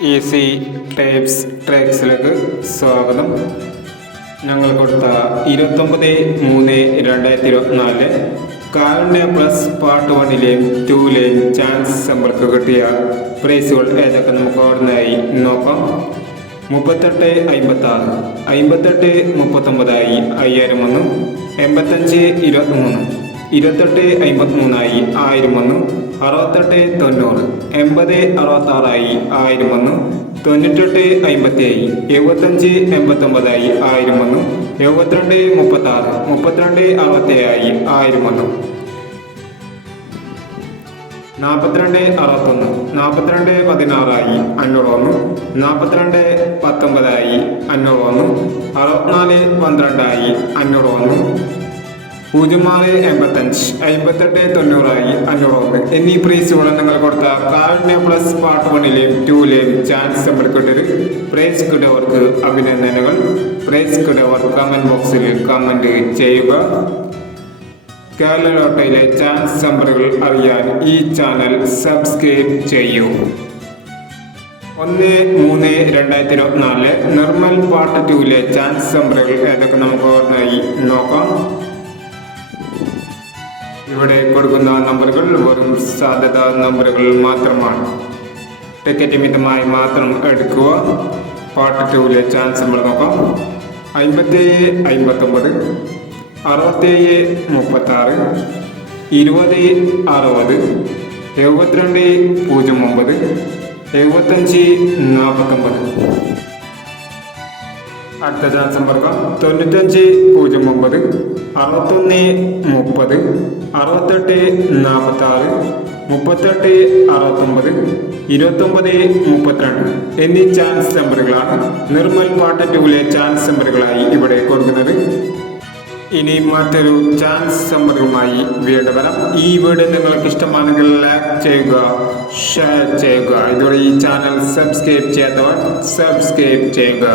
Easy tapes ട്രാക്സിലേക്ക് സ്വാഗതം. ഞങ്ങൾ കൊടുത്ത ഇരുപത്തൊമ്പത് മൂന്ന് രണ്ടായിരത്തി ഇരുപത്തിനാലിൽ കാരുണ്യ പ്ലസ് പാർട്ട് വണ്ണിലെയും ടൂവിലെയും ചാൻസ് സമ്പർക്ക് കിട്ടിയ പ്രൈസുകൾ ഏതൊക്കെ നമുക്ക് ഓർമ്മയായി നോക്കാം. മുപ്പത്തെട്ട് അമ്പത്തി ആറ് അമ്പത്തെട്ട് മുപ്പത്തൊമ്പതായി അയ്യായിരം ഒന്ന് എൺപത്തഞ്ച് ഇരുപത്തിമൂന്ന്. ഇരുപത്തെട്ട് അമ്പത്തിമൂന്നായി ആയിരം ഒന്ന് അറുപത്തെട്ട് തൊണ്ണൂറ് എൺപത് അറുപത്താറായി ആയിരം ഒന്ന് തൊണ്ണൂറ്റെട്ട് അമ്പത്തിയായി എഴുപത്തഞ്ച് എൺപത്തൊമ്പതായി ആയിരം ഒന്ന് എഴുപത്തിരണ്ട് മുപ്പത്താറ് മുപ്പത്തിരണ്ട് അറുപത്തേഴായി ആയിരം ഒന്ന് നാൽപ്പത്തിരണ്ട് അറുപത്തൊന്ന് നാൽപ്പത്തിരണ്ട് പതിനാറായി അഞ്ഞൂറ് ഒന്ന് നാൽപ്പത്തിരണ്ട് പത്തൊമ്പതായി അഞ്ഞൂറ് ഒന്ന് അറുപത്തിനാല് പന്ത്രണ്ടായി അഞ്ഞൂറ് ഒന്ന് പൂജ്യം ആറ് എൺപത്തഞ്ച്. അമ്പത്തെട്ട് തൊണ്ണൂറായി അഞ്ഞൂറ് ഒന്ന് എന്നീ പ്രൈസുകൾ നിങ്ങൾ കൊടുത്ത കാരുണ്യ പ്ലസ് പാർട്ട് വണ്ണിലെയും ടൂലെയും ചാൻസ് നമ്മൾ പ്രൈസ് കിട്ടിയവർക്ക് അഭിനന്ദനങ്ങൾ. പ്രൈസ് കിട്ടിയവർ കമന്റ് ബോക്സിൽ കമന്റ് ചെയ്യുക. കേരള ലോട്ടയിലെ ചാൻസ് നമ്പറുകൾ അറിയാൻ ഈ ചാനൽ സബ്സ്ക്രൈബ് ചെയ്യൂ. ഒന്ന് മൂന്ന് രണ്ടായിരത്തി ഇരുപത്തിനാലിൽ നിർമ്മൽ പാർട്ട് ടൂവിലെ ചാൻസ് നമ്പറുകൾ ഏതൊക്കെ നമുക്ക് ഓർമ്മയായി? നോക്കാം. ഇവിടെ കൊടുക്കുന്ന നമ്പറുകൾ വെറും സാധ്യത നമ്പറുകൾ മാത്രമാണ്. ടിക്കറ്റ് മിതമായി മാത്രം എടുക്കുക. പാർട്ട് ടൂവിലെ ചാൻസ് നമ്മൾ നോക്കാം അമ്പത്തേഴ് അമ്പത്തൊമ്പത് അറുപത്തേഴ് മുപ്പത്താറ് ഇരുപത് അറുപത് എഴുപത്തിരണ്ട് പൂജ്യം ഒമ്പത് എഴുപത്തഞ്ച് നാൽപ്പത്തൊമ്പത് അടുത്ത ചാൻസ് സമ്പർക്കം തൊണ്ണൂറ്റഞ്ച് പൂജ്യം ഒമ്പത് അറുപത്തൊന്ന് മുപ്പത് അറുപത്തെട്ട് നാൽപ്പത്താറ് മുപ്പത്തെട്ട് അറുപത്തൊമ്പത് ഇരുപത്തൊമ്പത് മുപ്പത്തിരണ്ട് എന്നീ ചാൻസ് നമ്പറുകളാണ് നിർമ്മൽ പാട്ട് ടൂലെ ചാൻസ് നമ്പറുകളായി ഇവിടെ കൊടുക്കുന്നത്. ഇനി മറ്റൊരു ചാൻസ് നമ്പറുമായി വീണ്ടും വരാം. ഈ വീഡിയോ നിങ്ങൾക്ക് ഇഷ്ടമാണെങ്കിൽ ലൈക്ക് ചെയ്യുക ഷെയർ ചെയ്യുക. ഇതുവരെ ഈ ചാനൽ സബ്സ്ക്രൈബ് ചെയ്യാത്തവർ സബ്സ്ക്രൈബ് ചെയ്യുക.